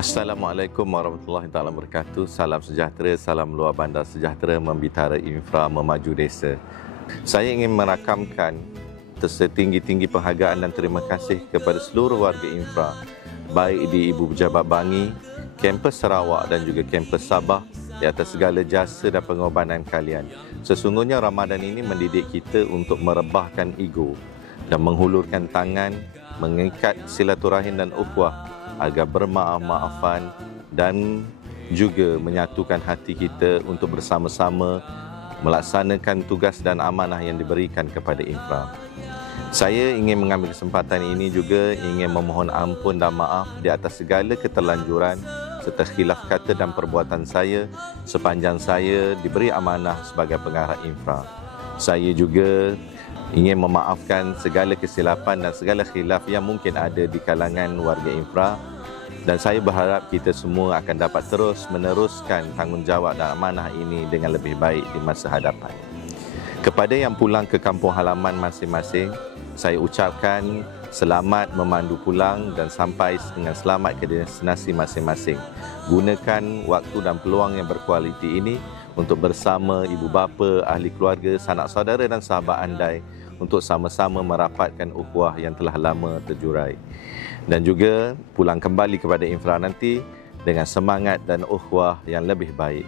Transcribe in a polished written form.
Assalamualaikum warahmatullahi taala wabarakatuh. Salam sejahtera, salam luar bandar sejahtera, membitara infra memaju desa. Saya ingin merakamkan setinggi-tinggi penghargaan dan terima kasih kepada seluruh warga infra, baik di Ibu Pejabat Bangi, kampus Sarawak dan juga kampus Sabah, di atas segala jasa dan pengorbanan kalian. Sesungguhnya Ramadan ini mendidik kita untuk merebahkan ego dan menghulurkan tangan, mengikat silaturahim dan ukhuwah agar bermaaf-maafan dan juga menyatukan hati kita untuk bersama-sama melaksanakan tugas dan amanah yang diberikan kepada infra. Saya ingin mengambil kesempatan ini juga ingin memohon ampun dan maaf di atas segala keterlanjuran serta khilaf kata dan perbuatan saya sepanjang saya diberi amanah sebagai pengarah infra. Saya juga ingin memaafkan segala kesilapan dan segala khilaf yang mungkin ada di kalangan warga infra, dan saya berharap kita semua akan dapat terus meneruskan tanggungjawab dan amanah ini dengan lebih baik di masa hadapan. Kepada yang pulang ke kampung halaman masing-masing, saya ucapkan selamat memandu pulang dan sampai dengan selamat ke destinasi masing-masing. Gunakan waktu dan peluang yang berkualiti ini untuk bersama ibu bapa, ahli keluarga, sanak saudara dan sahabat andai untuk sama-sama merapatkan ukhuwah yang telah lama terjurai. Dan juga pulang kembali kepada infra nanti dengan semangat dan ukhuwah yang lebih baik.